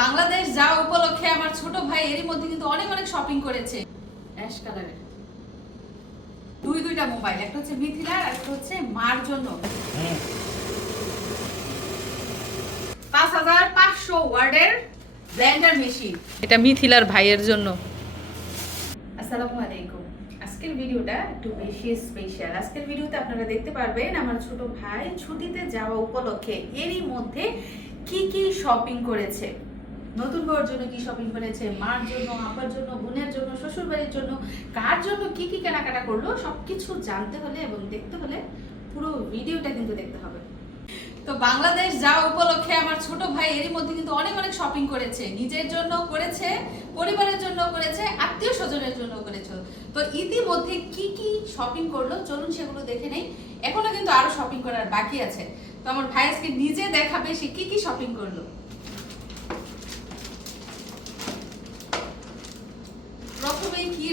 বাংলাদেশ যা উপলক্ষে আমার ছোট ভাই এরই মধ্যে কিন্তু অনেক অনেক শপিং করেছে অ্যাশ কালারের দুই দুইটা মোবাইল একটা হচ্ছে মিথিলার একটা হচ্ছে মার জন্য পাঁচ হাজার পাঁচশো ওয়ার্ডের ব্লেন্ডার মেশিন এটা মিথিলার ভাইয়ের জন্য আসসালামু আলাইকুম আজকের ভিডিওটা একটু বেশি স্পেশাল আজকের ভিডিওতে আপনারা দেখতে পারবেন আমার ছোট ভাই ছুটিতে যাওয়া উপলক্ষে এরই মধ্যে কি কি শপিং করেছে নতুন বউর জন্য কি শপিং করেছে মার জন্য আপার জন্য বোনের জন্য শ্বশুরবাড়ির জন্য কার জন্য কি কি কেনাকাটা করলো সবকিছু জানতে হলে এবং দেখতে হলে পুরো ভিডিওটা কিন্তু দেখতে হবে তো বাংলাদেশ যা উপলক্ষে আমার ছোট ভাই এরই মধ্যে কিন্তু অনেক অনেক শপিং করেছে নিজের জন্য করেছে পরিবারের জন্য করেছে আত্মীয় স্বজনের জন্য করেছে তো ইতিমধ্যে কি কি শপিং করলো চলুন সেগুলো দেখে নেই এখনো কিন্তু আরো শপিং করার বাকি আছে তো আমার ভাই আজকে নিজে দেখাবে সে কি কি শপিং করলো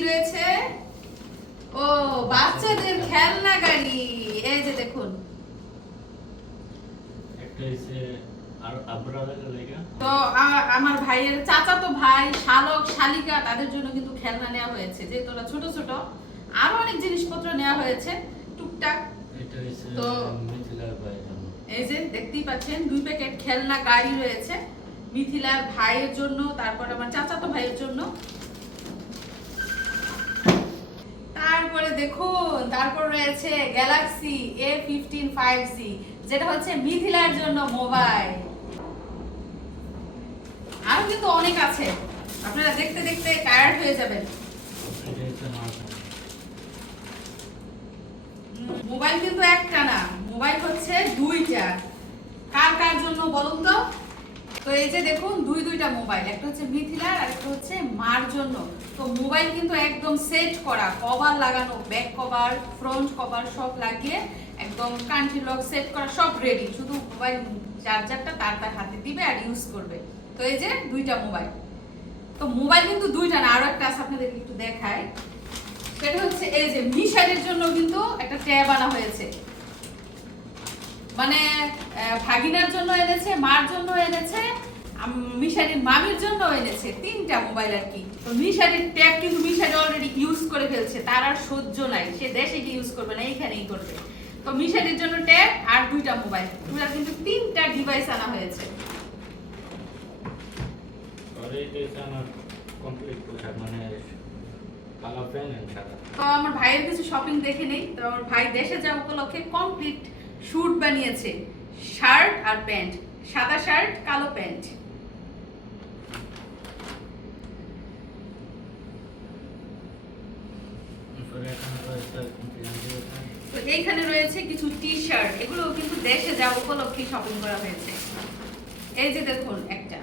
রয়েছে ও বাচ্চাদের খেলনা গাড়ি এই যে দেখুন আমার ভাইয়ের চাচা তো ভাই শালক শালিকা তাদের জন্য কিন্তু খেলনা নেওয়া হয়েছে যেহেতু ওরা ছোট ছোট অনেক জিনিসপত্র নেওয়া হয়েছে টুকটাক এই যে দেখতেই পাচ্ছেন দুই প্যাকেট খেলনা গাড়ি রয়েছে মিথিলার ভাইয়ের জন্য তারপর আমার চাচাতো ভাইয়ের জন্য তারপরে দেখুন তারপর রয়েছে Galaxy A fifteen five G যেটা হচ্ছে মিথিলার জন্য মোবাইল আরো কিন্তু অনেক আছে আপনারা দেখতে দেখতে টায়ার্ড হয়ে যাবেন মোবাইল কিন্তু একটা না মোবাইল হচ্ছে দুইটা কার কার জন্য বলুন তো তো এই যে দেখুন দুই দুইটা মোবাইল একটা হচ্ছে মিথিলার আর একটা হচ্ছে মার জন্য তো মোবাইল কিন্তু একদম সেট করা কভার লাগানো ব্যাক কভার ফ্রন্ট কভার সব লাগিয়ে একদম কান্ট্রি লক সেট করা সব রেডি শুধু মোবাইল চার্জারটা তার তার হাতে দিবে আর ইউজ করবে তো এই যে দুইটা মোবাইল তো মোবাইল কিন্তু দুইটা না আরও একটা আছে আপনাদের একটু দেখায় সেটা হচ্ছে এই যে মিসাইলের জন্য কিন্তু একটা ট্যাব আনা হয়েছে মানে ভাগিনার জন্য এনেছে মার জন্য এনেছে মিশারির মামির জন্য এনেছে তিনটা মোবাইল আর কি তো মিশারির ট্যাব কিন্তু মিশারি অলরেডি ইউজ করে ফেলছে তার আর সহ্য নাই সে দেশে কি ইউজ করবে না এইখানেই করবে তো মিশারির জন্য ট্যাব আর দুইটা মোবাইল দুটার কিন্তু তিনটা ডিভাইস আনা হয়েছে মানে তো আমার ভাইয়ের কিছু শপিং দেখে নেই তো আমার ভাই দেশে যাওয়া উপলক্ষে কমপ্লিট শুট বানিয়েছে শার্ট আর প্যান্ট সাদা শার্ট কালো প্যান্ট তো এইখানে রয়েছে কিছু টি শার্ট এগুলো কিন্তু দেশে যা উপলক্ষে শপিং করা হয়েছে এই যে দেখুন একটা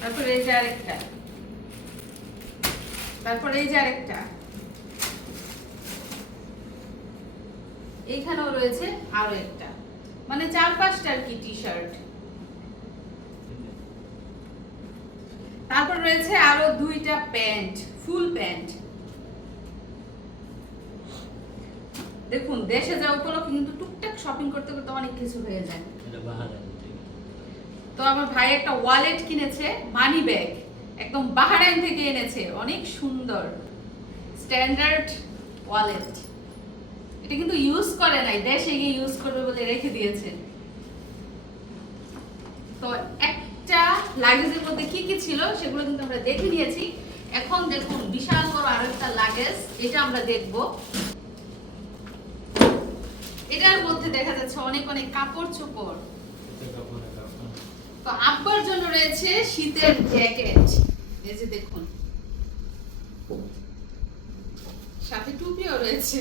তারপর এই যে আরেকটা তারপর এই যে আরেকটা এখানেও রয়েছে আরো একটা মানে চার পাঁচটা আর কি টি শার্ট তারপর রয়েছে আরো দুইটা প্যান্ট ফুল প্যান্ট দেখুন দেশে যা উপলক্ষ কিন্তু টুকটাক শপিং করতে করতে অনেক কিছু হয়ে যায় তো আমার ভাই একটা ওয়ালেট কিনেছে মানি ব্যাগ একদম বাহারাইন থেকে এনেছে অনেক সুন্দর স্ট্যান্ডার্ড ওয়ালেট এটা কিন্তু ইউজ করে নাই দেশে গিয়ে ইউজ করবে বলে রেখে দিয়েছে তো একটা লাগেজের মধ্যে কি কি ছিল সেগুলো কিন্তু আমরা দেখে নিয়েছি এখন দেখুন বিশাল বড় আরো একটা লাগেজ এটা আমরা দেখব এটার মধ্যে দেখা যাচ্ছে অনেক অনেক কাপড় চোপড় তো আব্বার জন্য রয়েছে শীতের জ্যাকেট এই যে দেখুন সাথে টুপিও রয়েছে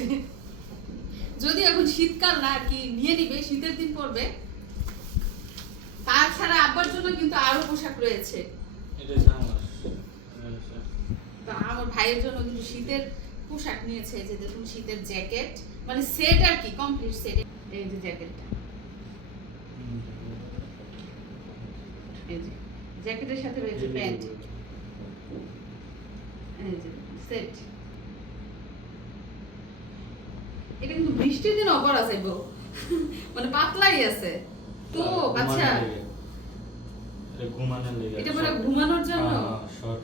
যদি এখন শীতকাল না কি নিয়ে নিবে শীতের দিন পড়বে তাছাড়া আব্বার জন্য কিন্তু আরো পোশাক রয়েছে আমার ভাইয়ের জন্য কিন্তু শীতের পোশাক নিয়েছে যে দেখুন শীতের জ্যাকেট মানে সেট আর কি কমপ্লিট সেট এই যে জ্যাকেটটা জ্যাকেটের সাথে রয়েছে প্যান্ট এই যে সেট এটা কিন্তু বৃষ্টির দিন অপার আছে গো মানে পাতলাই আছে তো আচ্ছা এটা পরে মানে ঘুমানোর জন্য হ্যাঁ, হ্যাঁ,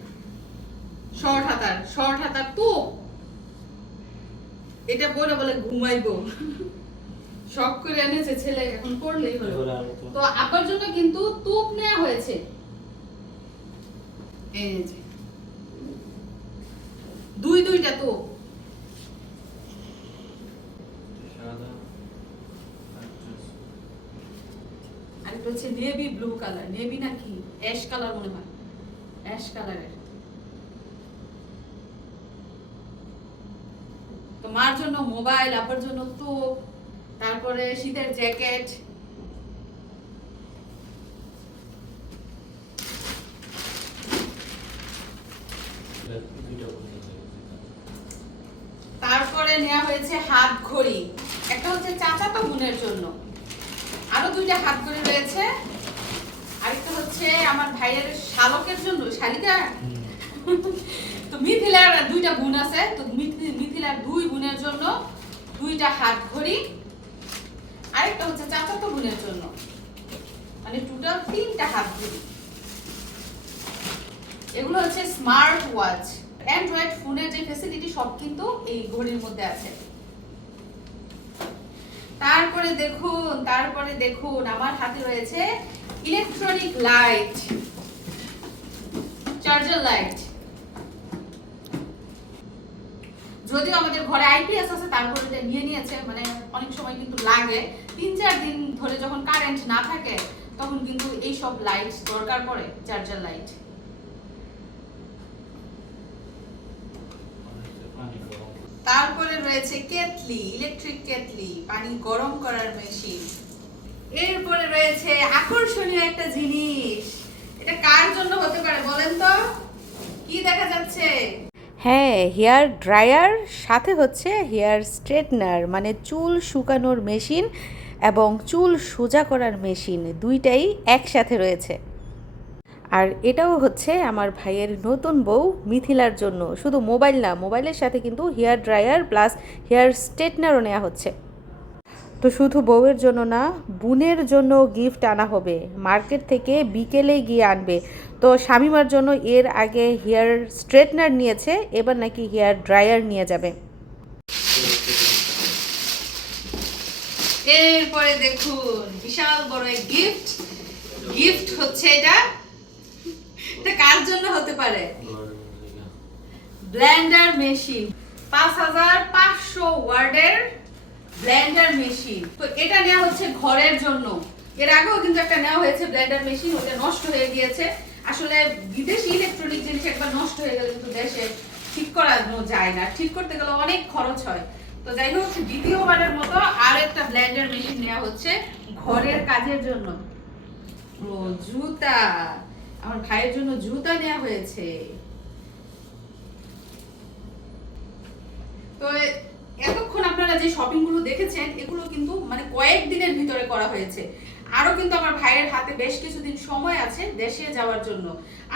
শর্ট হাতার শর্ট হাতার তো এটা পরে বলে ঘুমাইবো শখ করে এনেছে ছেলে এখন পড়লেই হলো তো আপার জন্য কিন্তু তুপ নেওয়া হয়েছে এই দুই দুইটা তোপ নেভি ব্লু কালার নেভি না কি অ্যাশ কালার মনে হয় অ্যাশ কালারের তোমার জন্য মোবাইল আপার জন্য তো তারপরে শীতের জ্যাকেট তারপরে নেওয়া হয়েছে হাত ঘড়ি একটা হচ্ছে চাচা তো বোনের জন্য আরো দুইটা হাত ঘড়ি রয়েছে আরেকটা হচ্ছে আমার ভাইয়ের শালকের জন্য শালিকা তো মিথিলার দুইটা গুণ আছে তো মিথিলার দুই গুণের জন্য দুইটা হাত ঘড়ি আরেকটা হচ্ছে চাচাতো গুণের জন্য মানে টোটাল তিনটা হাত ঘড়ি এগুলো হচ্ছে স্মার্ট ওয়াচ অ্যান্ড্রয়েড ফোনের যে ফেসিলিটি সব কিন্তু এই ঘড়ির মধ্যে আছে তারপরে দেখুন তারপরে দেখুন আমার হাতে রয়েছে ইলেকট্রনিক লাইট চার্জার লাইট যদিও আমাদের ঘরে আইপিএস আছে তারপর এটা নিয়ে নিয়েছে মানে অনেক সময় কিন্তু লাগে তিন চার দিন ধরে যখন কারেন্ট না থাকে তখন কিন্তু এই সব লাইট দরকার পড়ে চার্জার লাইট তারপরে রয়েছে কেতলি ইলেকট্রিক কেতলি পানি গরম করার মেশিন এরপরে রয়েছে আকর্ষণীয় একটা জিনিস এটা কার জন্য হতে পারে বলেন তো কি দেখা যাচ্ছে হ্যাঁ হেয়ার ড্রায়ার সাথে হচ্ছে হেয়ার স্ট্রেটনার মানে চুল শুকানোর মেশিন এবং চুল সোজা করার মেশিন দুইটাই একসাথে রয়েছে আর এটাও হচ্ছে আমার ভাইয়ের নতুন বউ মিথিলার জন্য শুধু মোবাইল না মোবাইলের সাথে কিন্তু হেয়ার ড্রায়ার প্লাস হেয়ার স্ট্রেটনারও নেওয়া হচ্ছে তো শুধু বউয়ের জন্য না বোনের জন্য গিফট আনা হবে মার্কেট থেকে বিকেলে গিয়ে আনবে তো স্বামীমার জন্য এর আগে হেয়ার স্ট্রেটনার নিয়েছে এবার নাকি হেয়ার ড্রায়ার নিয়ে যাবে এরপরে দেখুন বিশাল বড় গিফট গিফট হচ্ছে এটা এটা কার জন্য হতে পারে ব্লেন্ডার মেশিন পাঁচ হাজার পাঁচশো ওয়ার্ডের ব্লেন্ডার মেশিন তো এটা নেওয়া হচ্ছে ঘরের জন্য এর আগেও কিন্তু একটা নেওয়া হয়েছে ব্লেন্ডার মেশিন ওটা নষ্ট হয়ে গিয়েছে আসলে বিদেশি ইলেকট্রনিক জিনিস একবার নষ্ট হয়ে গেলে কিন্তু দেশে ঠিক করানো যায় না ঠিক করতে গেলে অনেক খরচ হয় তো যাই হোক দ্বিতীয়বারের মতো আর একটা ব্লেন্ডার মেশিন নেওয়া হচ্ছে ঘরের কাজের জন্য ও জুতা আমার ভাইয়ের জন্য জুতা নেওয়া হয়েছে তো এতক্ষণ আপনারা যে শপিংগুলো দেখেছেন এগুলো কিন্তু মানে কয়েকদিনের ভিতরে করা হয়েছে আরও কিন্তু আমার ভাইয়ের হাতে বেশ কিছুদিন সময় আছে দেশে যাওয়ার জন্য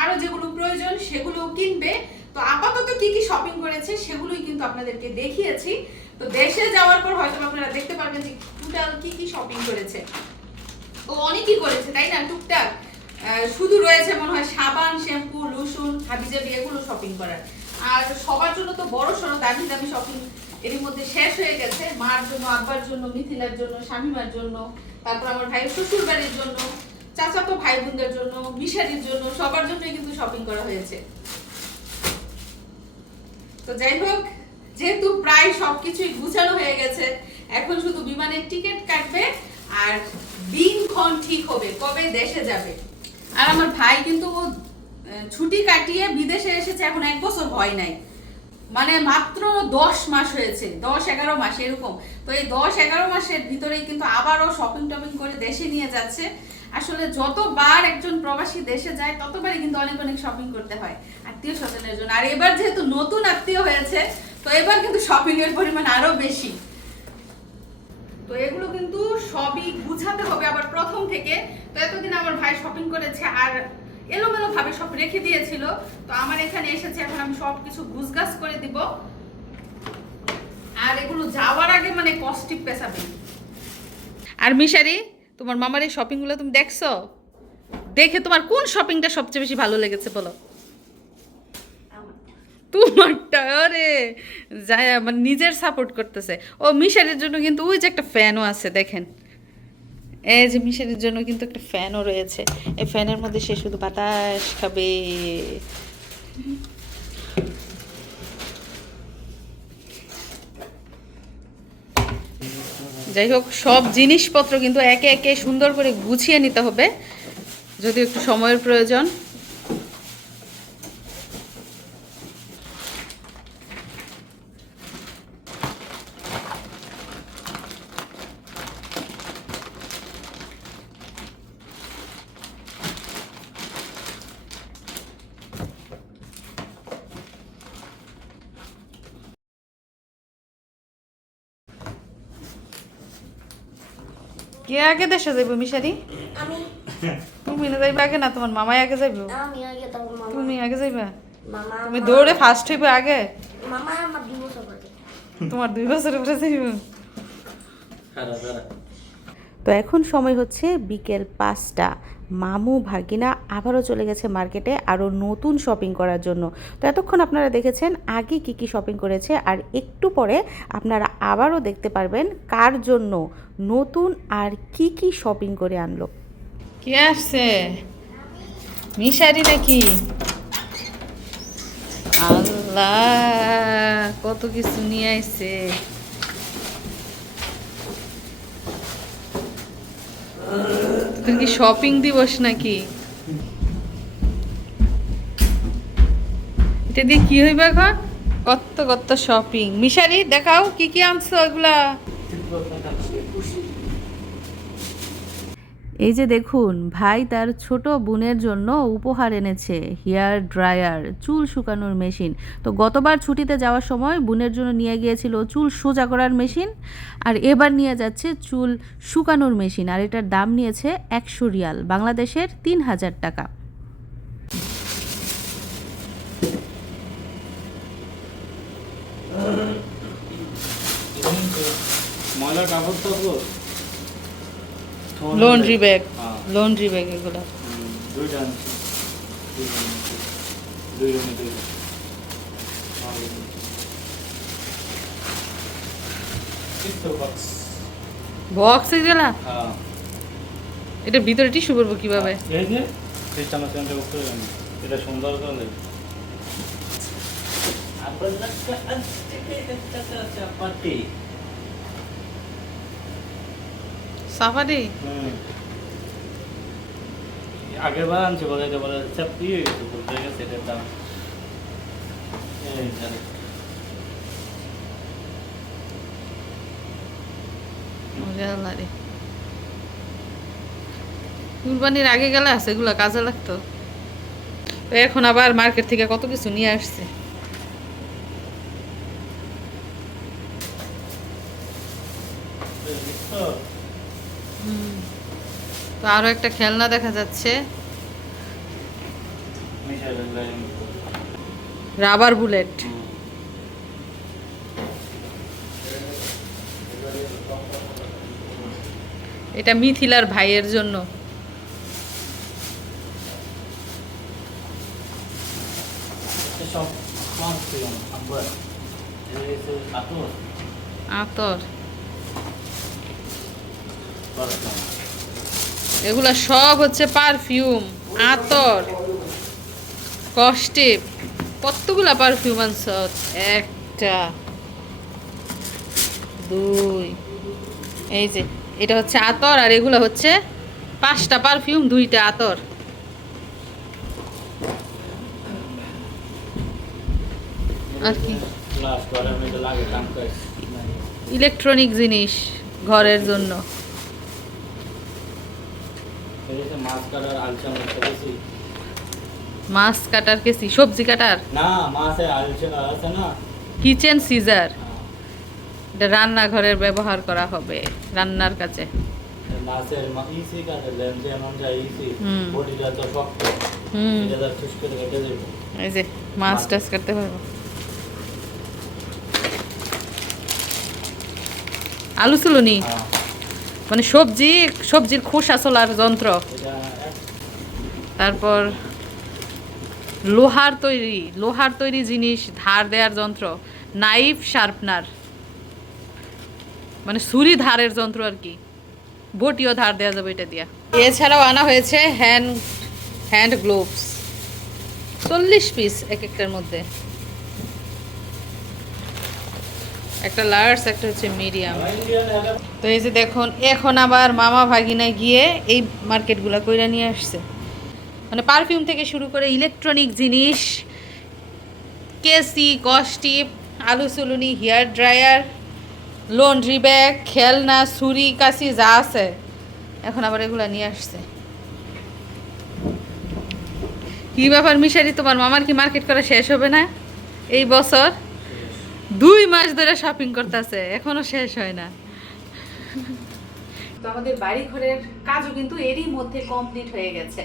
আরও যেগুলো প্রয়োজন সেগুলো কিনবে তো আপাতত কি কি শপিং করেছে সেগুলোই কিন্তু আপনাদেরকে দেখিয়েছি তো দেশে যাওয়ার পর হয়তো আপনারা দেখতে পারবেন যে টুটাল কি কি শপিং করেছে ও অনেকই করেছে তাই না টুকটাক শুধু রয়েছে মনে হয় সাবান শ্যাম্পু লসুন হাবিজাবি এগুলো শপিং করার আর সবার জন্য তো বড় সড়ো দামি দামি শপিং এর মধ্যে শেষ হয়ে গেছে মার জন্য আব্বার জন্য মিথিলার জন্য স্বামীমার জন্য তারপর আমার ভাই শ্বশুর বাড়ির জন্য তো ভাই বোনদের জন্য মিশারির জন্য সবার জন্যই কিন্তু শপিং করা হয়েছে তো যাই হোক যেহেতু প্রায় সবকিছুই গুছানো হয়ে গেছে এখন শুধু বিমানের টিকিট কাটবে আর দিনক্ষণ ঠিক হবে কবে দেশে যাবে আর আমার ভাই কিন্তু ছুটি কাটিয়ে বিদেশে এসেছে এখন এক বছর হয় নাই মানে মাত্র দশ মাস হয়েছে দশ এগারো মাস এরকম তো এই দশ এগারো মাসের ভিতরেই কিন্তু আবারও শপিং টপিং করে দেশে নিয়ে যাচ্ছে আসলে যতবার একজন প্রবাসী দেশে যায় ততবারই কিন্তু অনেক অনেক শপিং করতে হয় আত্মীয় স্বজনের জন্য আর এবার যেহেতু নতুন আত্মীয় হয়েছে তো এবার কিন্তু শপিং এর পরিমাণ আরো বেশি তো এগুলো কিন্তু সবই বুঝাতে হবে আবার প্রথম থেকে তো এতদিন আমার ভাই শপিং করেছে আর ভাবে সব রেখে দিয়েছিল তো আমার এখানে এসেছে এখন আমি সব কিছু গুজগাছ করে দিব আর এগুলো যাওয়ার আগে মানে কস্টিক পেশাবে আর মিশারি তোমার মামার এই শপিংগুলো তুমি দেখছো দেখে তোমার কোন শপিংটা সবচেয়ে বেশি ভালো লেগেছে বলো তোমারটা আরে যায় মানে নিজের সাপোর্ট করতেছে ও মিশারের জন্য কিন্তু ওই যে একটা ফ্যানও আছে দেখেন যে মিশের জন্য কিন্তু একটা ফ্যানও রয়েছে এই ফ্যানের মধ্যে সে শুধু বাতাস খাবে যাই হোক সব জিনিসপত্র কিন্তু একে একে সুন্দর করে গুছিয়ে নিতে হবে যদি একটু সময়ের প্রয়োজন কে আগে দেশে যাইব মিশারি আমি তুমি না যাইবা আগে না তোমার মামাই আগে যাইব আমি আগে মামা তুমি আগে যাইবা মামা তুমি দৌড়ে ফার্স্ট হইবে আগে মামা আমার দুই বছর পরে তোমার দুই বছর পরে যাইব তো এখন সময় হচ্ছে বিকেল পাঁচটা মামু ভাগিনা আবারও চলে গেছে মার্কেটে আরও নতুন শপিং করার জন্য তো এতক্ষণ আপনারা দেখেছেন আগে কি কি শপিং করেছে আর একটু পরে আপনারা আবারও দেখতে পারবেন কার জন্য নতুন আর কি কি শপিং করে আনলো কে আসছে মিশারি নাকি আল্লাহ কত কিছু নিয়ে আইছে তুমি কি শপিং দিবস নাকি এটা দিয়ে কি হইবে এখন কত কত শপিং মিশারি দেখাও কি কি আনছো ওগুলা এই যে দেখুন ভাই তার ছোট বোনের জন্য উপহার এনেছে হেয়ার ড্রায়ার চুল শুকানোর মেশিন তো গতবার ছুটিতে যাওয়ার সময় বোনের জন্য নিয়ে গিয়েছিল চুল সোজা করার মেশিন আর এবার নিয়ে যাচ্ছে চুল শুকানোর মেশিন আর এটার দাম নিয়েছে একশো রিয়াল বাংলাদেশের তিন হাজার টাকা ময়লা কাপড় লন্ড্রি ব্যাগ লন্ড্রি ব্যাগ এগুলো বক্স হ্যাঁ। হ্যাঁ। এটা ভিতরে টিস্যু করবো কিভাবে হ্যাঁ, এটা সুন্দর করে সাফারি আগের বার আনছে বলে এটা বলে চাপি বলতে গেছে এটার দাম কুরবানির আগে গেলে আছে এগুলো কাজে লাগতো এখন আবার মার্কেট থেকে কত কিছু নিয়ে আসছে তো আরো একটা খেলনা দেখা যাচ্ছে রাবার বুলেট এটা মিথিলার ভাইয়ের জন্য আতর এগুলো সব হচ্ছে পারফিউম আতর কষ্টেপ কতগুলা পারফিউম আনছ একটা দুই এই যে এটা হচ্ছে আতর আর এগুলো হচ্ছে পাঁচটা পারফিউম দুইটা আতর আর কি ইলেকট্রনিক জিনিস ঘরের জন্য মাছ কাটার কেসি সবজি কাটার না আছে না কিচেন সিজার হ্যাঁ। এটা রান্নাঘরের ব্যবহার করা হবে রান্নার কাছে এই যে মাছ টাছ কাটতে আলু সুলো নি হ্যাঁ। মানে সবজি সবজির খোসা চলার যন্ত্র তারপর লোহার তৈরি লোহার তৈরি জিনিস ধার দেওয়ার যন্ত্র নাইফ শার্পনার মানে ছুরি ধারের যন্ত্র আর কি বটিও ধার দেওয়া যাবে এটা দিয়া এছাড়াও আনা হয়েছে হ্যান্ড হ্যান্ড গ্লোভস চল্লিশ পিস এক একটার মধ্যে একটা লার্জ একটা হচ্ছে মিডিয়াম তো এই যে দেখুন এখন আবার মামা ভাগিনা গিয়ে এই মার্কেটগুলো কইরা নিয়ে আসছে মানে পারফিউম থেকে শুরু করে ইলেকট্রনিক জিনিস কেসি কস্টিপ আলু সুলুনি হেয়ার ড্রায়ার লন্ড্রি ব্যাগ খেলনা ছুরি কাশি যা আছে এখন আবার এগুলো নিয়ে আসছে কী ব্যাপার মিশারি তোমার মামার কি মার্কেট করা শেষ হবে না এই বছর দুই মাস ধরে শপিং করতেছে এখনো শেষ হয় না তো আমাদের বাড়ি ঘরের কাজও কিন্তু এরই মধ্যে কমপ্লিট হয়ে গেছে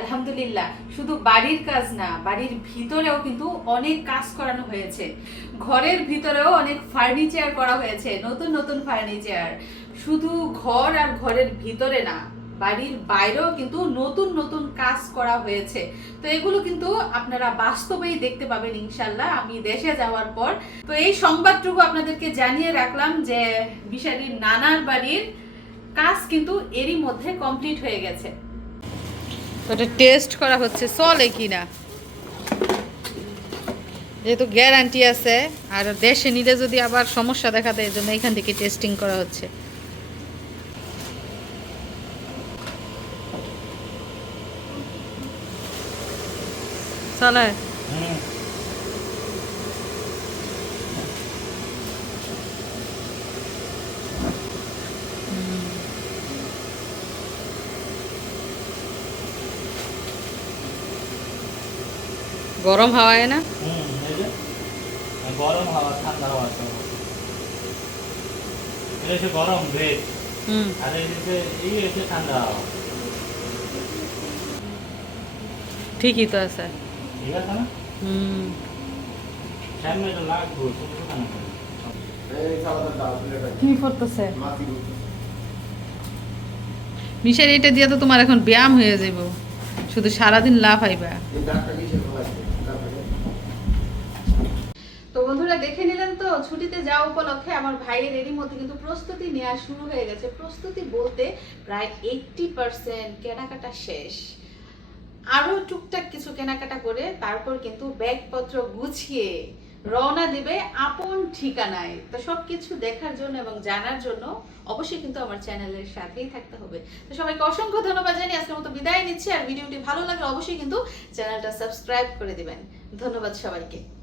আলহামদুলিল্লাহ শুধু বাড়ির কাজ না বাড়ির ভিতরেও কিন্তু অনেক কাজ করানো হয়েছে ঘরের ভিতরেও অনেক ফার্নিচার করা হয়েছে নতুন নতুন ফার্নিচার শুধু ঘর আর ঘরের ভিতরে না বাড়ির বাইরেও কিন্তু নতুন নতুন কাজ করা হয়েছে তো এগুলো কিন্তু আপনারা বাস্তবেই দেখতে পাবেন ইনশাল্লাহ আমি দেশে যাওয়ার পর তো এই সংবাদটুকু আপনাদেরকে জানিয়ে রাখলাম যে বিশালীর নানার বাড়ির কাজ কিন্তু এরই মধ্যে কমপ্লিট হয়ে গেছে ওটা টেস্ট করা হচ্ছে চলে কিনা যেহেতু গ্যারান্টি আছে আর দেশে নিলে যদি আবার সমস্যা দেখা দেয় এই জন্য এখান থেকে টেস্টিং করা হচ্ছে চলে গরম হাওয়ায় না গরম হাওয়া ঠান্ডা হাওয়া এসে গরম ভেজ আর এসে এই এসে ঠান্ডা হাওয়া ঠিকই তো আছে তো hmm. এটা দিয়ে তো তোমার এখন ব্যায়াম হয়ে যাব শুধু সারাদিন লাভ হইবা তো বন্ধুরা দেখে নিলেন তো ছুটিতে যাওয়া উপলক্ষে আমার ভাইয়ের এরই মধ্যে কিন্তু প্রস্তুতি নেওয়া শুরু হয়ে গেছে প্রস্তুতি বলতে প্রায় এইটটি পার্সেন্ট কেনাকাটা শেষ আরো টুকটাক কিছু কেনাকাটা করে তারপর কিন্তু ব্যাগপত্র গুছিয়ে রওনা দেবে আপন ঠিকানায় তো সব কিছু দেখার জন্য এবং জানার জন্য অবশ্যই কিন্তু আমার চ্যানেলের সাথেই থাকতে হবে তো সবাইকে অসংখ্য ধন্যবাদ জানি আজকের মতো বিদায় নিচ্ছি আর ভিডিওটি ভালো লাগলে অবশ্যই কিন্তু চ্যানেলটা সাবস্ক্রাইব করে দেবেন ধন্যবাদ সবাইকে